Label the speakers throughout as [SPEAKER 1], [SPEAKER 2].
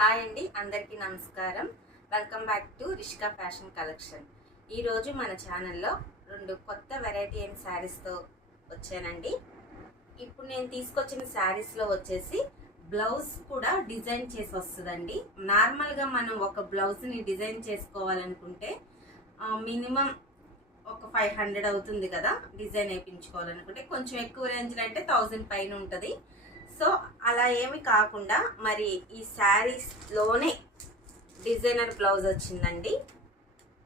[SPEAKER 1] Hi అండి అందరికీ నమస్కారం. Welcome back to Rishka fashion collection. ఈరోజు మన ఛానల్లో రెండు కొత్త వెరైటీ అయిన శారీస్తో వచ్చానండి. ఇప్పుడు నేను తీసుకొచ్చిన శారీస్లో వచ్చేసి బ్లౌజ్ కూడా డిజైన్ చేసి వస్తుందండి. నార్మల్గా మనం ఒక బ్లౌజ్ని డిజైన్ చేసుకోవాలనుకుంటే మినిమం ఒక ఫైవ్ హండ్రెడ్ అవుతుంది కదా డిజైన్ వేయించుకోవాలనుకుంటే. కొంచెం ఎక్కువ రేంజ్లో అంటే థౌజండ్ పైన ఉంటుంది. సో అలా ఏమి కాకుండా మరి ఈ శారీస్లోనే డిజైనర్ బ్లౌజ్ వచ్చిందండి.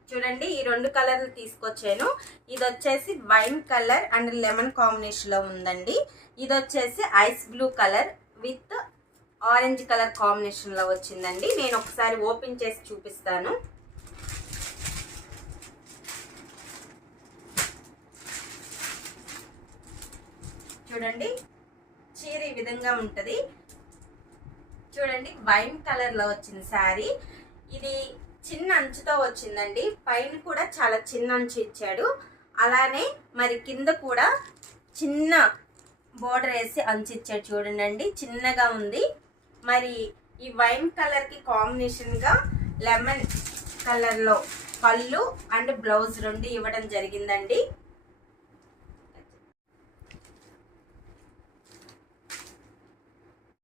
[SPEAKER 1] చూడండి ఈ రెండు కలర్లు తీసుకొచ్చాను. ఇది వచ్చేసి వైన్ కలర్ అండ్ లెమన్ కాంబినేషన్లో ఉందండి. ఇది వచ్చేసి ice blue colour with orange colour కాంబినేషన్లో వచ్చిందండి. నేను ఒకసారి ఓపెన్ చేసి చూపిస్తాను. చూడండి చీర ఈ విధంగా ఉంటుంది. చూడండి వైన్ కలర్లో వచ్చింది శారీ. ఇది చిన్న అంచుతో వచ్చిందండి. పైన కూడా చాలా చిన్న అంచు ఇచ్చాడు. అలానే మరి కింద కూడా చిన్న బోర్డర్ వేసి అంచు ఇచ్చాడు చూడండి చిన్నగా ఉంది. మరి ఈ వైన్ కలర్కి కాంబినేషన్గా లెమన్ కలర్లో పళ్ళు అండ్ బ్లౌజ్ రెండు ఇవ్వడం జరిగిందండి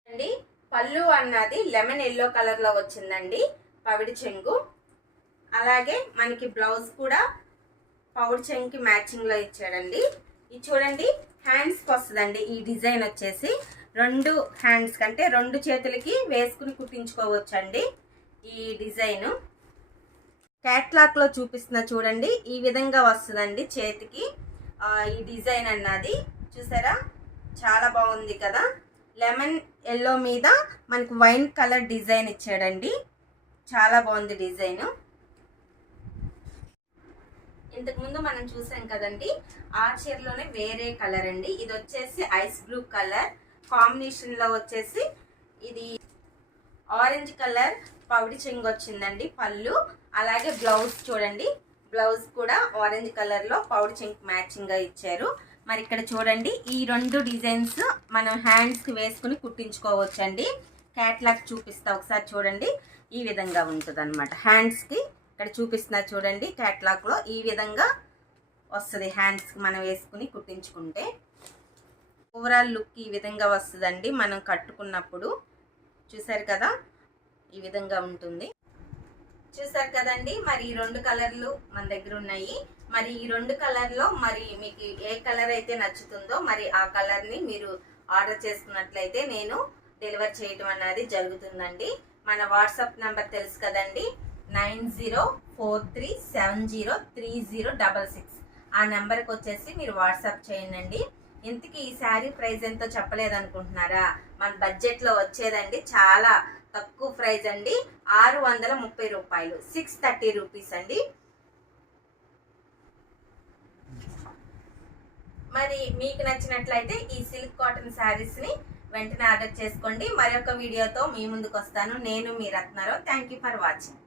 [SPEAKER 1] అండి పళ్ళు అన్నది లెమన్ ఎల్లో కలర్లో వచ్చిందండి పవిడి చెంగు. అలాగే మనకి బ్లౌజ్ కూడా పౌడి చెంగుకి మ్యాచింగ్లో ఇచ్చాడండి. ఇది చూడండి హ్యాండ్స్కి వస్తుందండి. ఈ డిజైన్ వచ్చేసి రెండు హ్యాండ్స్ కంటే రెండు చేతులకి వేసుకుని కుట్టించుకోవచ్చండి ఈ డిజైను. క్యాట్లాక్లో చూపిస్తున్న చూడండి ఈ విధంగా వస్తుందండి చేతికి. ఈ డిజైన్ అన్నది. చూసారా? చాలా బాగుంది కదా? లెమన్ ఎల్లో మీద మనకు వైన్ కలర్ డిజైన్ ఇచ్చాడండి. చాలా బాగుంది డిజైన్. ఇంతకుముందు మనం చూసాం కదండి ఆ చీరలోనే వేరే కలర్ అండి. ఇది వచ్చేసి ఐస్ బ్లూ కలర్. కాంబినేషన్లో వచ్చేసి ఇది ఆరెంజ్ కలర్ పౌడి చెంగు వచ్చిందండి పళ్ళు. అలాగే బ్లౌజ్ చూడండి. బ్లౌజ్ కూడా ఆరెంజ్ కలర్లో పౌడి చెంగు మ్యాచింగ్గా ఇచ్చారు. మరి ఇక్కడ చూడండి ఈ రెండు డిజైన్స్ మనం హ్యాండ్స్కి వేసుకుని కుట్టించుకోవచ్చండి. క్యాట్లాగ్ చూపిస్తా ఒకసారి చూడండి ఈ విధంగా ఉంటుంది అనమాట హ్యాండ్స్కి ఇక్కడ చూపిస్తున్నా చూడండి క్యాట్లాగ్లో ఈ విధంగా వస్తుంది హ్యాండ్స్కి మనం వేసుకుని కుట్టించుకుంటే. ఓవరాల్ లుక్ ఈ విధంగా వస్తుందండి. మనం కట్టుకున్నప్పుడు చూసారు కదా ఈ విధంగా ఉంటుంది. చూసారు కదండి మరి ఈ రెండు కలర్లు మన దగ్గర ఉన్నాయి. మరి ఈ రెండు కలర్లో మరి మీకు ఏ కలర్ అయితే నచ్చుతుందో మరి ఆ కలర్ని మీరు ఆర్డర్ చేసుకున్నట్లయితే నేను డెలివర్ చేయటం అనేది జరుగుతుందండి. మన వాట్సాప్ నెంబర్ తెలుసు కదండి nine zero four three seven zero three zero double six. ఆ నెంబర్కి వచ్చేసి మీరు వాట్సాప్ చేయండి. ఇంతకీ ఈ శారీ ప్రైస్ ఎంతో చెప్పలేదనుకుంటున్నారా? మన బడ్జెట్లో వచ్చేదండి చాలా తక్కువ ప్రైజ్ అండి. ఆరు వందల ముప్పై రూపాయలు. సిక్స్ థర్టీ రూపీస్ అండి. మరి మీకు నచ్చినట్లయితే ఈ సిల్క్ కాటన్ శారీస్ని వెంటనే ఆర్డర్ చేసుకోండి. మరొక వీడియోతో మీ ముందుకు వస్తాను నేను మీ Ratnarao. Thank you for watching